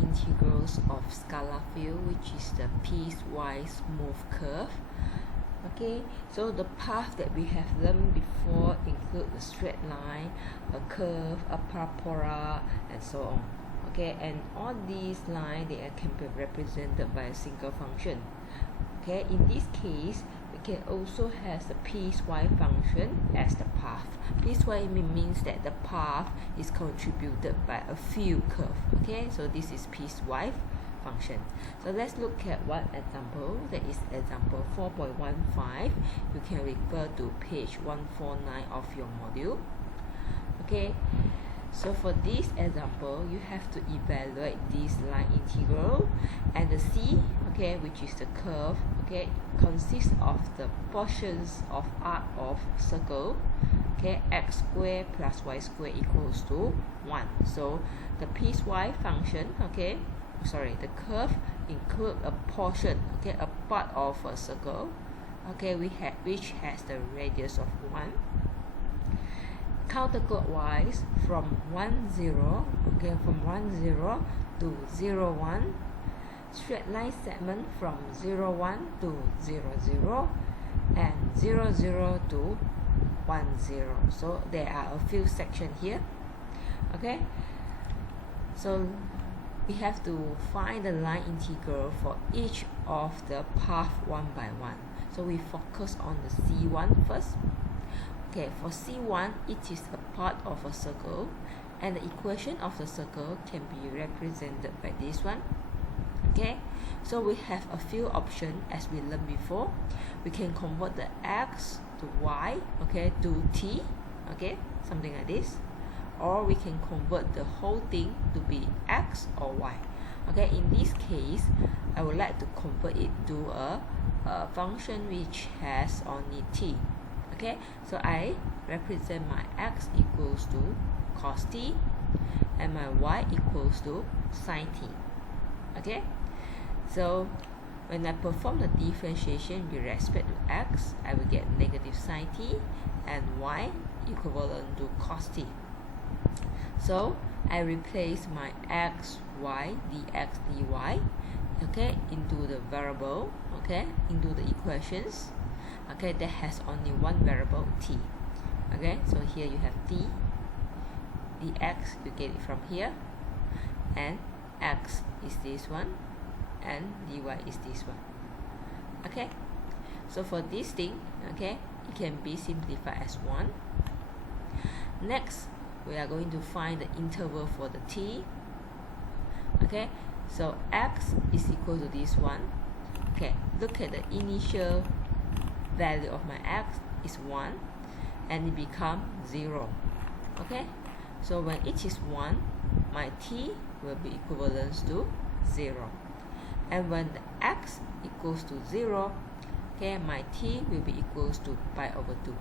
integrals of scalar field, which is the piecewise smooth curve. Okay, so the path that we have learned before include the straight line, a curve, a parabola, and so on. Okay, and all these lines they can be represented by a single function. Okay, in this case we can also have the piecewise function as the path. Piecewise means that the path is contributed by a few curves. Okay, so this is piecewise function. So let's look at one example. That is example 4.15. You can refer to page 149 of your module. Okay, so for this example, you have to evaluate this line integral, and the C, okay, which is the curve, okay, consists of the portions of arc of circle, okay, x squared plus y squared equals to 1. So the piecewise function, okay, the curve include a portion, okay, a part of a circle, okay, which has the radius of 1. Counterclockwise from 1 0, okay, from 1 0 to 0 1, straight line segment from 0 1 to 0 0, and 0 0 to 1 0. So there are a few sections here. Okay, so we have to find the line integral for each of the path one by one. So we focus on the C1 first. Okay, for C1, it is a part of a circle, and the equation of the circle can be represented by this one. Okay, so we have a few options as we learned before. We can convert the x to y, okay, to t, okay, something like this, or we can convert the whole thing to be x or y. Okay, in this case, I would like to convert it to a function which has only t. Okay, so I represent my x equals to cos t and my y equals to sin t. Okay, so when I perform the differentiation with respect to x, I will get negative sin t and y equivalent to cos t. So I replace my x, y, dx, dy, okay, into the variable, okay, into the equations, okay, that has only one variable t. Okay, so here you have t, dx, you get it from here, and x is this one, and dy is this one. Okay, so for this thing, okay, it can be simplified as 1. Next, we are going to find the interval for the t. Okay, so x is equal to this one. Okay, look at the initial value of my x is 1, and it becomes 0. Okay, so when it is 1, my t will be equivalent to 0, and when the x equals to 0, okay, my t will be equals to pi over 2.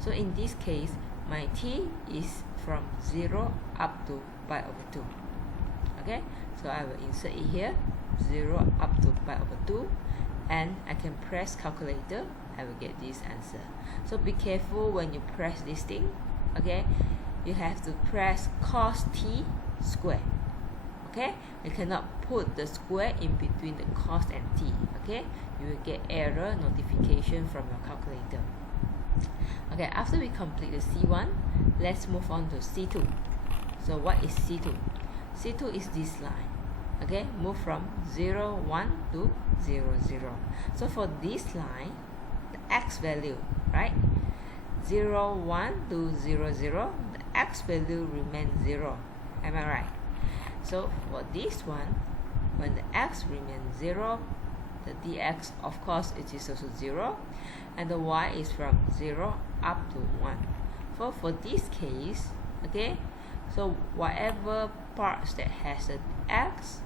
So in this case, my t is from 0 up to pi over 2. Okay, so I will insert it here, 0 up to pi over 2, and I can press calculator. I will get this answer. So be careful when you press this thing. Okay, you have to press cos t square. Okay, you cannot put the square in between the cos and t. Okay, you will get error notification from your calculator. Okay, after we complete the C1, let's move on to C2. So what is C2? C2 is this line. Okay, move from 0 1 to 0 0. So for this line, the x value, right, 0 1 to 0 0, the x value remains 0. Am I right? So for this one, when the x remains 0, the dx, of course, it is also 0, and the y is from 0 up to 1. For this case, okay, so whatever parts that has an x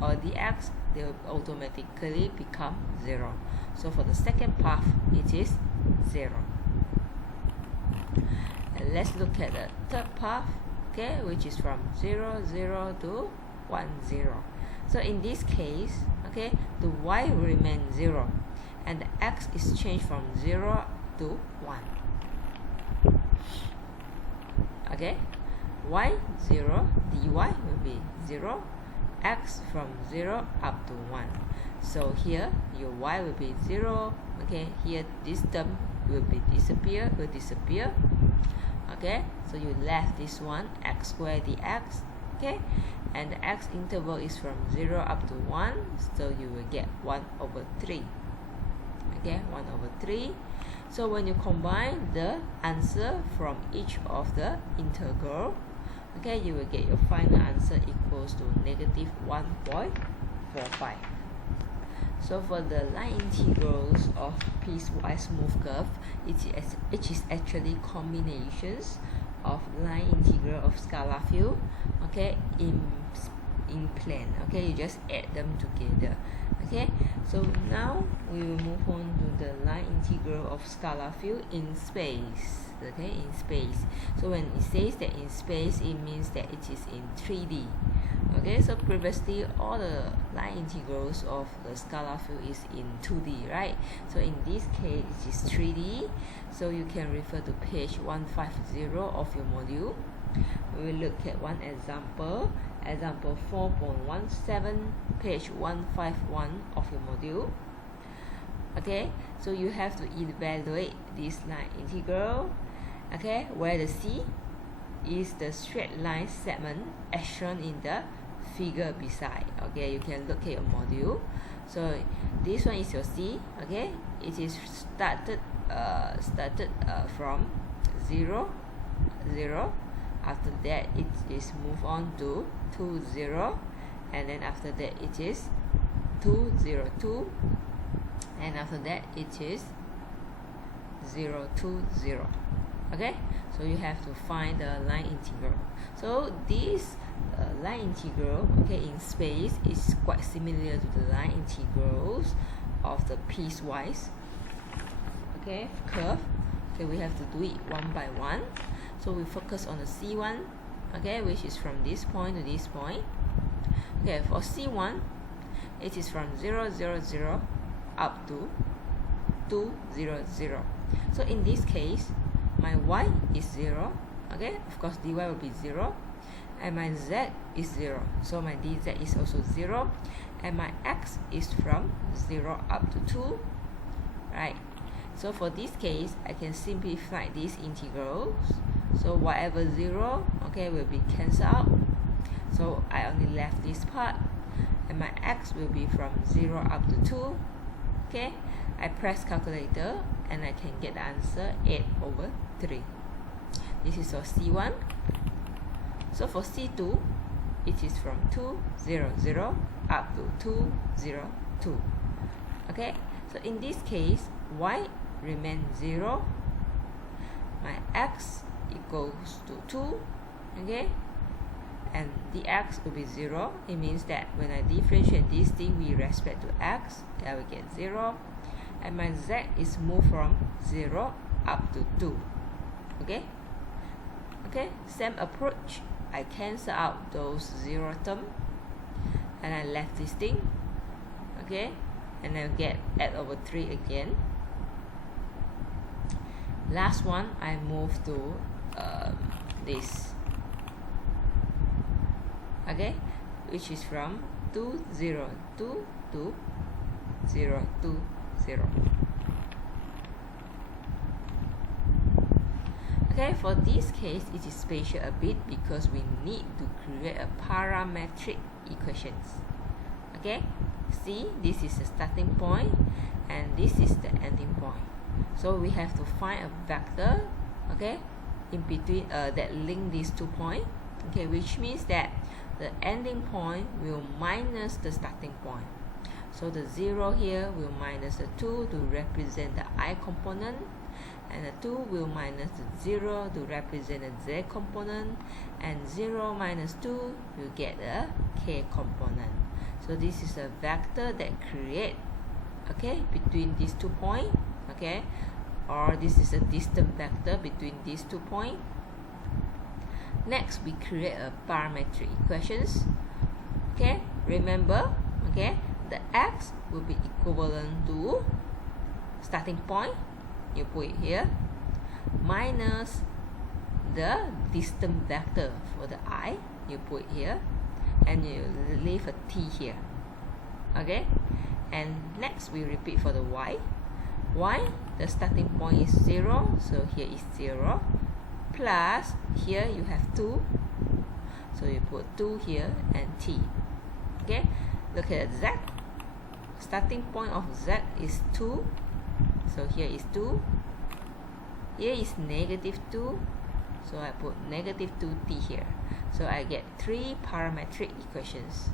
or dx, they will automatically become 0. So for the second path, it is 0. And let's look at the third path, okay, which is from 0 0 to 1 0. So in this case, okay, the y will remain 0, and the x is changed from 0 to 1. Okay, y 0, dy will be 0, x from 0 up to 1. So here your y will be 0. Okay, here this term will disappear. Okay, so you left this one, x squared dx. Okay, and the x interval is from 0 up to 1, so you will get 1 over 3. Okay, 1 over 3. So when you combine the answer from each of the integral, okay, you will get your final answer equals to negative 1.45. So for the line integrals of piecewise smooth curve, it is actually combinations of line integral of scalar field, okay, in plane. Okay, you just add them together. Okay, so now we will move on to the line integral of scalar field in space. Okay, in space. So when it says that in space, it means that it is in 3D. Okay, so previously all the line integrals of the scalar field is in 2D, right? So in this case it is 3D. So you can refer to page 150 of your module. We will look at one example. Example 4.17, page 151 of your module. Okay, so you have to evaluate this line integral. Okay, where the C is the straight line segment as shown in the figure beside. Okay, you can look at your module. So this one is your C. Okay, it is started from 0, 0. After that it is move on to 2, 0, and then after that it is 2, 0, 2, and after that it is 0, 2, 0. Okay, so you have to find the line integral. So this line integral, okay, in space is quite similar to the line integrals of the piecewise, okay, curve. Okay, we have to do it one by one. So we focus on the C1, okay, which is from this point to this point. Okay, for C1, it is from 0, 0, 0 up to 2, 0, 0. So in this case, my y is 0. Okay, of course dy will be 0, and my z is 0. So my dz is also 0, and my x is from 0 up to 2, right? So for this case, I can simplify these integrals. So whatever 0, okay, will be cancelled out. So I only left this part, and my x will be from 0 up to 2. Okay, I press calculator and I can get the answer 8 over 3. This is for C1. So for C2, it is from 2, 0, 0 up to 2, 0, 2. Okay, so in this case, y remains 0. My x equals to 2, okay, and dx will be 0. It means that when I differentiate this thing with respect to x, I will get 0, and my z is moved from 0 up to 2. Okay, same approach. I cancel out those 0 term, and I left this thing. Okay, and I get 8 over 3 again. Last one, I move to this, okay, which is from 2, 0, 2 to 0, 2, 0. Okay, for this case, it is special a bit because we need to create a parametric equations. Okay, see, this is the starting point and this is the ending point. So we have to find a vector, okay, in between that link these 2 points, okay, which means that the ending point will minus the starting point. So the 0 here will minus the 2 to represent the I component, and the 2 will minus the 0 to represent the Z component, and 0 minus 2 you get the K component. So this is a vector that create, okay, between these 2 points, okay, or this is a distance vector between these 2 points. Next, we create a parametric equations. Okay, remember, okay, the x will be equivalent to starting point, you put it here, minus the distance vector for the I, you put it here, and you leave a t here. Okay, and next we repeat for the y. The starting point is 0, so here is 0, plus here you have 2, so you put 2 here and t. Okay, look at z. Starting point of z is 2, so here is 2, here is negative 2, so I put negative 2t here. So I get 3 parametric equations,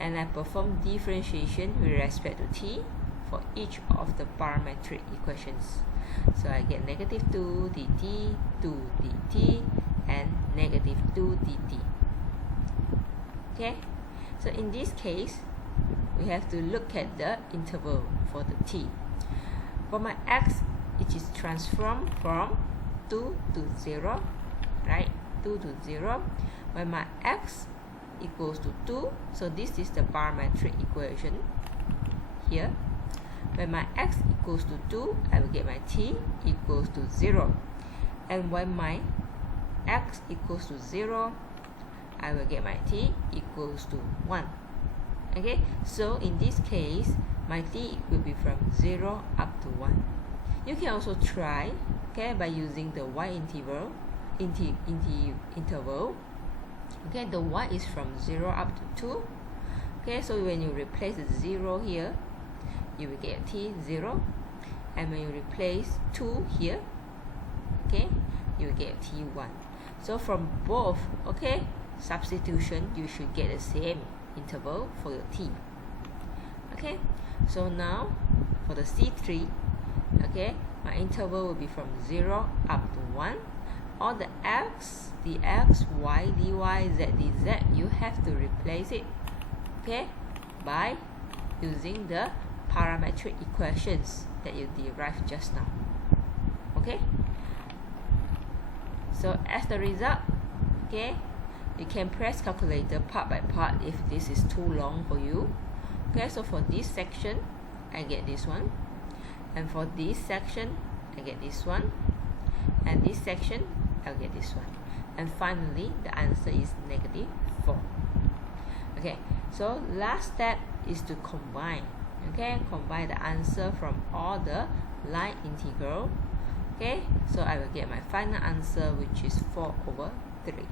and I perform differentiation with respect to t for each of the parametric equations. So I get negative 2 dt, 2 dt, and negative 2 dt. Okay, so in this case, we have to look at the interval for the t. For my x, it is transformed from 2 to 0, right? 2 to 0. When my x equals to 2, so this is the parametric equation here. When my x equals to 2, I will get my t equals to 0. And when my x equals to 0, I will get my t equals to 1. Okay, so in this case, my t will be from 0 up to 1. You can also try, okay, by using the y interval. Okay, the y is from 0 up to 2. Okay, so when you replace the 0 here, you will get t 0, and when you replace 2 here, okay, you will get t 1. So from both, okay, substitution, you should get the same interval for your t. Okay, so now for the C3, okay, my interval will be from 0 up to 1. All the x, y, dy, z, dz, you have to replace it, okay, by using the parametric equations that you derived just now. Okay, so as the result, okay, you can press calculator part by part if this is too long for you. Okay, so for this section, I get this one, and for this section, I get this one, and this section, I'll get this one, and finally the answer is negative 4. Okay, so last step is to combine. Okay, combine the answer from all the line integral. Okay, so I will get my final answer, which is 4/3.